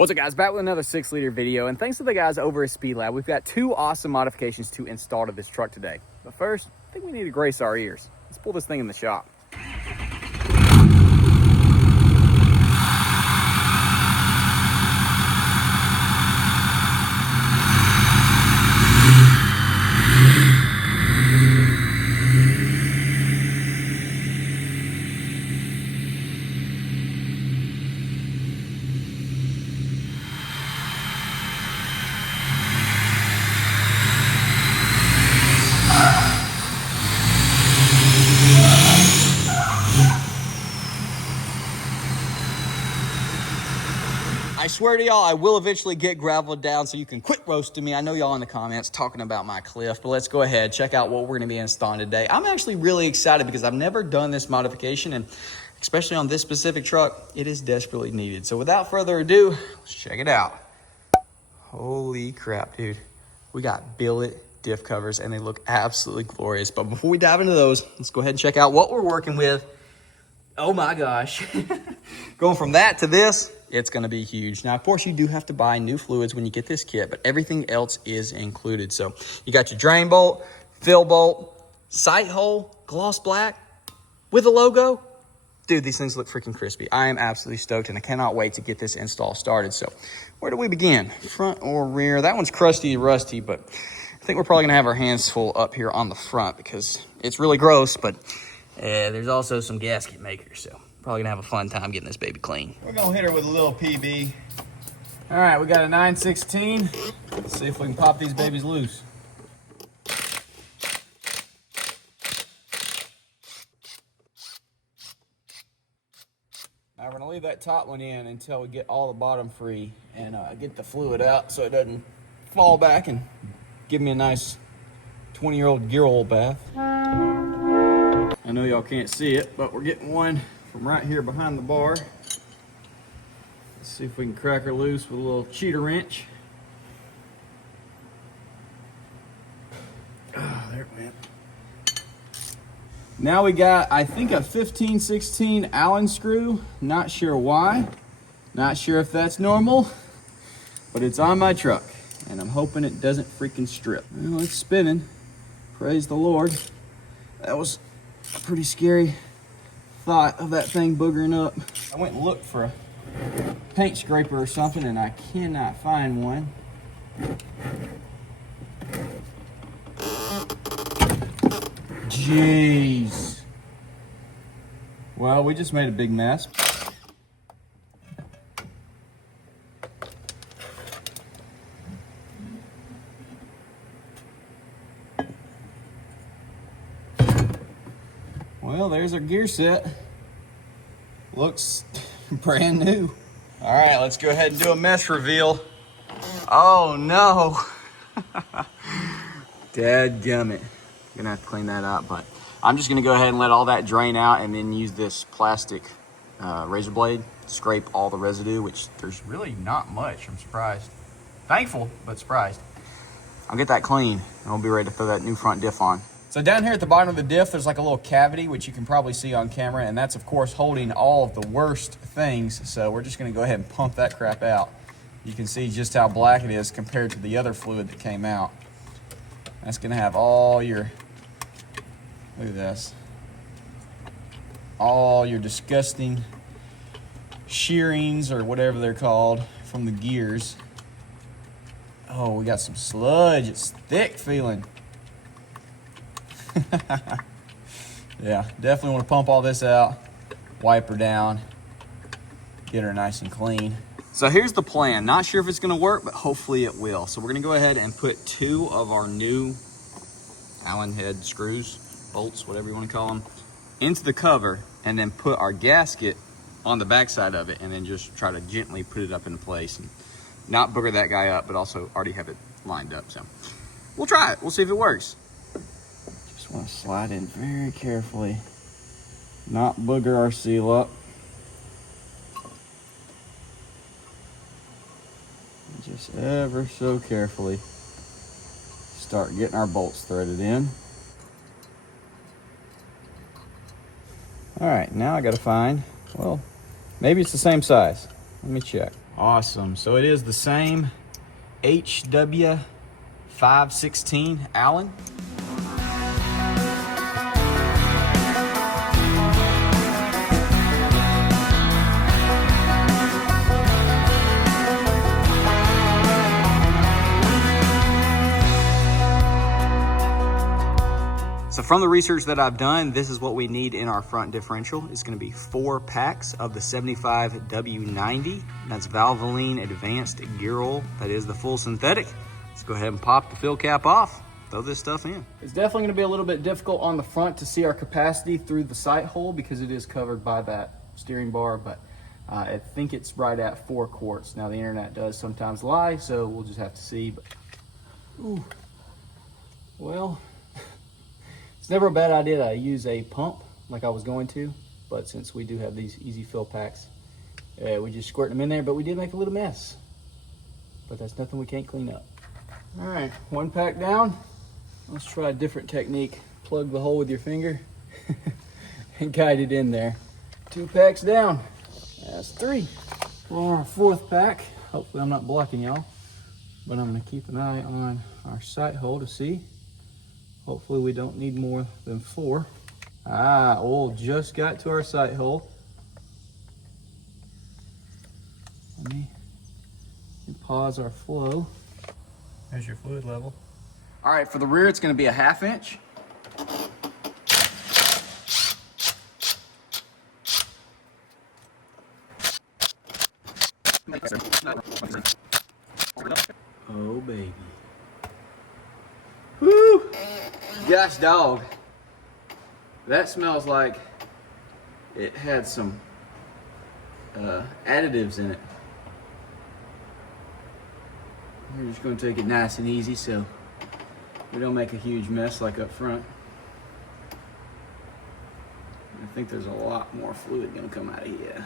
What's up, guys? Back with another 6-liter video, and thanks to the guys over at Spelab, we've got two awesome modifications to install to this truck today. But first, I think we need to grace our ears. Let's pull this thing in the shop. I swear to y'all, I will eventually get graveled down so you can quit roasting me. I know y'all in the comments talking about my cliff, but let's go ahead, check out what we're gonna be installing today. I'm actually really excited because I've never done this modification, and especially on this specific truck, it is desperately needed. So without further ado, let's check it out. Holy crap, dude. We got billet diff covers and they look absolutely glorious. But before we dive into those, let's go ahead and check out what we're working with. Oh my gosh. Going from that to this, it's gonna be huge. Now, of course, you do have to buy new fluids when you get this kit, but everything else is included. So you got your drain bolt, fill bolt, sight hole, gloss black with a logo. Dude, these things look freaking crispy. I am absolutely stoked and I cannot wait to get this install started. So where do we begin? Front or rear? That one's crusty and rusty, but I think we're probably gonna have our hands full up here on the front because it's really gross, but there's also some gasket makers, so probably gonna have a fun time getting this baby clean. We're gonna hit her with a little PB. All right, we got a 9/16. Let's see if we can pop these babies loose. Now we're gonna leave that top one in until we get all the bottom free and get the fluid out so it doesn't fall back and give me a nice 20-year-old gear oil bath. I know y'all can't see it, but we're getting one from right here behind the bar. Let's see if we can crack her loose with a little cheater wrench. Oh, there it went. Now we got, I think, a 15/16 Allen screw. Not sure why. Not sure if that's normal, but it's on my truck, and I'm hoping it doesn't freaking strip. Well, it's spinning. Praise the Lord. That was a pretty scary thought of that thing boogering up. I went and looked for a paint scraper or something and I cannot find one. Jeez. Well, we just made a big mess. Well, there's our gear set. Looks brand new. All right, let's go ahead and do a mess reveal. Oh no. Dadgummit. Gonna have to clean that up, but I'm just gonna go ahead and let all that drain out and then use this plastic razor blade, scrape all the residue, which there's really not much. I'm surprised. Thankful, but surprised. I'll get that clean and we'll be ready to throw that new front diff on. So down here at the bottom of the diff, there's like a little cavity, which you can probably see on camera, and that's of course holding all of the worst things. So we're just gonna go ahead and pump that crap out. You can see just how black it is compared to the other fluid that came out. That's gonna have all your, look at this, all your disgusting shearings or whatever they're called from the gears. Oh, we got some sludge, it's thick feeling. Yeah, definitely want to pump all this out, wipe her down, get her nice and clean. So here's the plan. Not sure if it's going to work, but hopefully it will. So we're going to go ahead and put 2 of our new Allen head screws, bolts, whatever you want to call them, into the cover, and then put our gasket on the back side of it, and then just try to gently put it up in place and not booger that guy up, but also already have it lined up. So we'll try it. We'll see if it works. Want to slide in very carefully, not booger our seal up. Just ever so carefully start getting our bolts threaded in. All right, now I gotta find, well, maybe it's the same size. Let me check. Awesome. So it is the same HW516 Allen. So from the research that I've done, this is what we need in our front differential. It's going to be 4 packs of the 75W90. That's Valvoline Advanced Gear Oil. That is the full synthetic. Let's go ahead and pop the fill cap off. Throw this stuff in. It's definitely going to be a little bit difficult on the front to see our capacity through the sight hole because it is covered by that steering bar, but I think it's right at 4 quarts. Now the internet does sometimes lie, so we'll just have to see. But, ooh, well, it's never a bad idea to use a pump like I was going to, but since we do have these easy fill packs, we just squirt them in there, but we did make a little mess. But that's nothing we can't clean up. All right, 1 pack down. Let's try a different technique. Plug the hole with your finger and guide it in there. 2 packs down. That's 3. For our 4th pack, hopefully I'm not blocking y'all, but I'm gonna keep an eye on our sight hole to see. Hopefully we don't need more than 4. Oil just got to our sight hole. Let me pause our flow. There's your fluid level. All right, for the rear, it's gonna be a 1/2 inch. Oh, baby. Woo! Gosh, dog. That smells like it had some additives in it. We're just going to take it nice and easy so we don't make a huge mess like up front. I think there's a lot more fluid going to come out of here.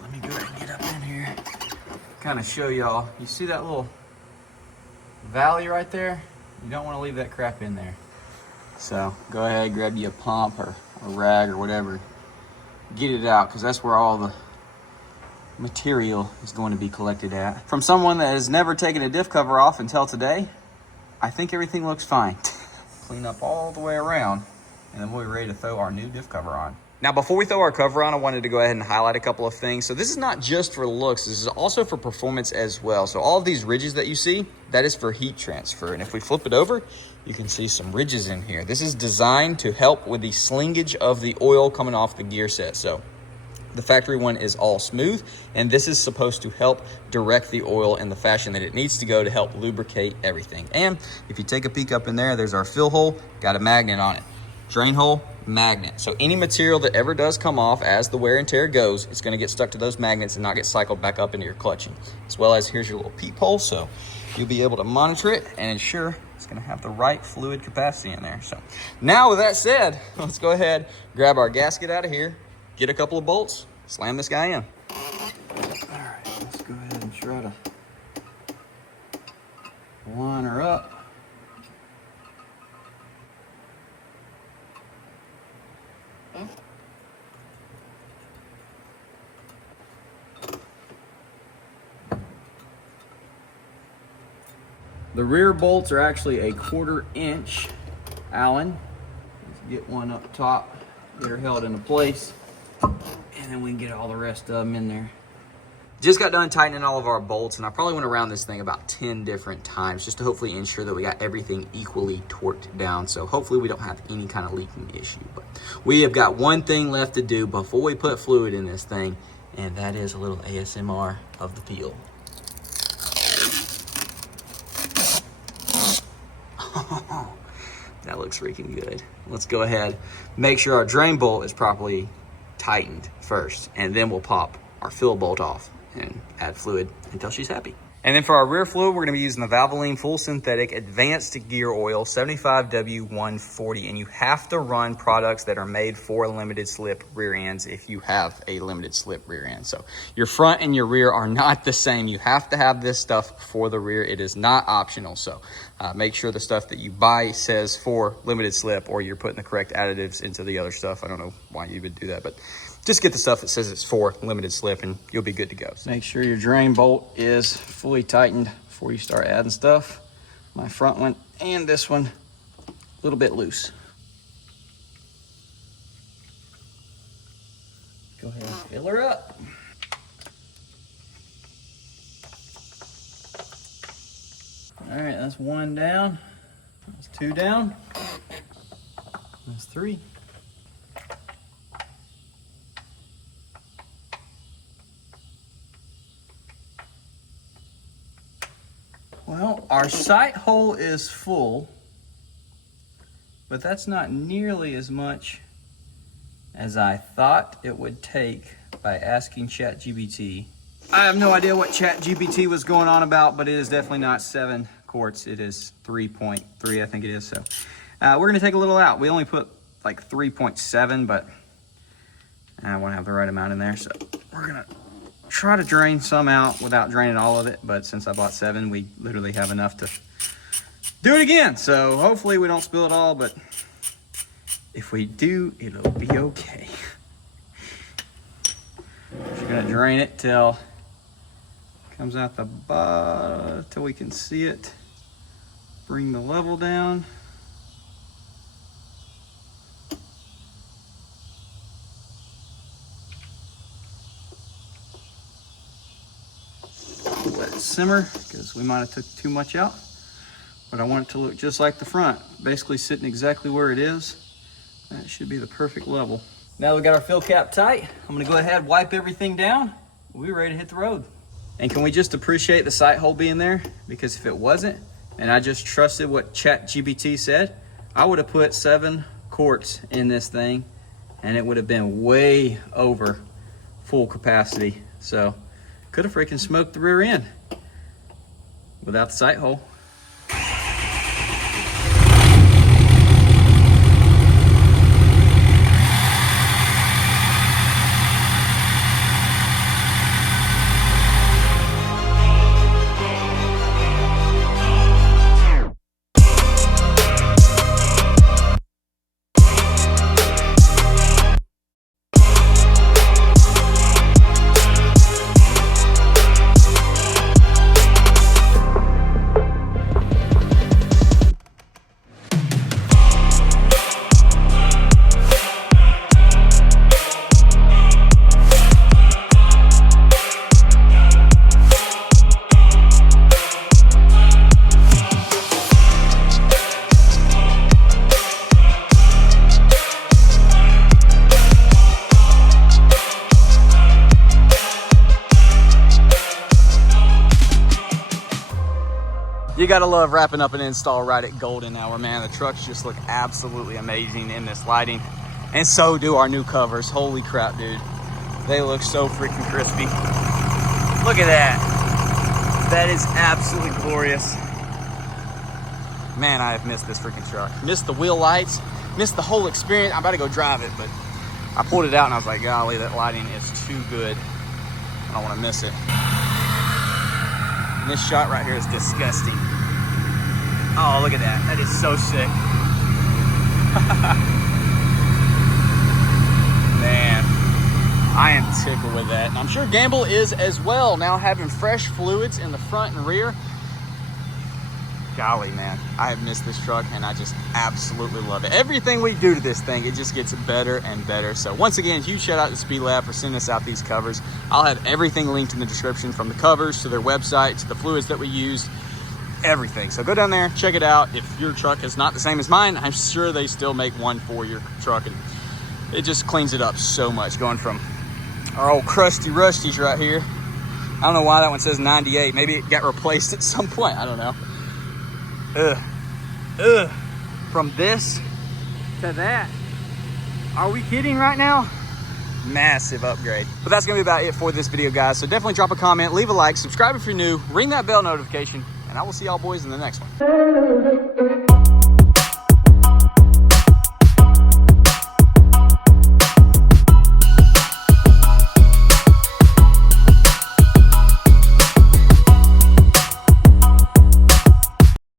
Let me go ahead and get up in here. Kind of show y'all. You see that little valley right there? You don't want to leave that crap in there. So go ahead, grab you a pump or a rag or whatever. Get it out, because that's where all the material is going to be collected at. From someone that has never taken a diff cover off until today, I think everything looks fine. Clean up all the way around, and then we'll be ready to throw our new diff cover on. Now, before we throw our cover on, I wanted to go ahead and highlight a couple of things. So this is not just for looks, this is also for performance as well. So all of these ridges that you see, that is for heat transfer. And if we flip it over, you can see some ridges in here. This is designed to help with the slingage of the oil coming off the gear set. So the factory one is all smooth, and this is supposed to help direct the oil in the fashion that it needs to go to help lubricate everything. And if you take a peek up in there, there's our fill hole, got a magnet on it. Drain hole, magnet. So any material that ever does come off as the wear and tear goes, it's gonna get stuck to those magnets and not get cycled back up into your clutching. As well as here's your little peephole, so you'll be able to monitor it and ensure it's gonna have the right fluid capacity in there. So now with that said, let's go ahead, grab our gasket out of here, get a couple of bolts, slam this guy in. All right, let's go ahead and try to line her up. The rear bolts are actually a 1/4 inch Allen. Let's get one up top, get her held into place, and then we can get all the rest of them in there. Just got done tightening all of our bolts, and I probably went around this thing about 10 different times just to hopefully ensure that we got everything equally torqued down. So hopefully we don't have any kind of leaking issue. But we have got one thing left to do before we put fluid in this thing, and that is a little ASMR of the peel. That looks freaking good. Let's go ahead, make sure our drain bolt is properly tightened first, and then we'll pop our fill bolt off and add fluid until she's happy. And then for our rear fluid, we're going to be using the Valvoline Full Synthetic Advanced Gear Oil 75W140. And you have to run products that are made for limited slip rear ends if you have a limited slip rear end. So your front and your rear are not the same. You have to have this stuff for the rear. It is not optional. So make sure the stuff that you buy says for limited slip, or you're putting the correct additives into the other stuff. I don't know why you would do that, but just get the stuff that says it's for limited slip and you'll be good to go. Make sure your drain bolt is fully tightened before you start adding stuff. My front one and this one, a little bit loose. Go ahead and fill her up. All right, that's 1 down. That's 2 down. That's 3. Well, our sight hole is full, but that's not nearly as much as I thought it would take by asking ChatGPT. I have no idea what ChatGPT was going on about, but it is definitely not 7 quarts. It is 3.3, I think it is. So we're gonna take a little out. We only put like 3.7, but I want to have the right amount in there. So we're gonna try to drain some out without draining all of it, but since I bought 7, we literally have enough to do it again. So hopefully we don't spill it all, but if we do, it'll be okay. Just gonna drain it till it comes out the bottom, till we can see it. Bring the level down. Let it simmer, because we might have took too much out, but I want it to look just like the front, basically sitting exactly where it is. That should be the perfect level. Now we got our fill cap tight, I'm gonna go ahead, wipe everything down. We're ready to hit the road. And can we just appreciate the sight hole being there? Because if it wasn't, and I just trusted what ChatGPT said, I would have put 7 quarts in this thing and it would have been way over full capacity. So could have freaking smoked the rear end without the sight hole. You gotta love wrapping up an install right at golden hour, man. The trucks just look absolutely amazing in this lighting. And so do our new covers. Holy crap, dude. They look so freaking crispy. Look at that. That is absolutely glorious. Man, I have missed this freaking truck. Missed the wheel lights, missed the whole experience. I'm about to go drive it, but I pulled it out and I was like, golly, that lighting is too good. I don't wanna miss it. And this shot right here is disgusting. Oh, look at that. That is so sick. Man, I am tickled with that. And I'm sure Gamble is as well, now having fresh fluids in the front and rear. Golly, man, I have missed this truck and I just absolutely love it. Everything we do to this thing, it just gets better and better. So once again, huge shout out to Spelab for sending us out these covers. I'll have everything linked in the description, from the covers to their website to the fluids that we used, everything. So go down there, check it out. If your truck is not the same as mine, I'm sure they still make one for your truck, and it just cleans it up so much. Going from our old crusty rusties right here. I don't know why that one says 98. Maybe it got replaced at some point. I don't know. From this to that. Are we kidding right now? massive upgrade. But that's gonna be about it for this video, guys. So definitely drop a comment, leave a like, subscribe if you're new, ring that bell notification, and I will see y'all boys in the next one.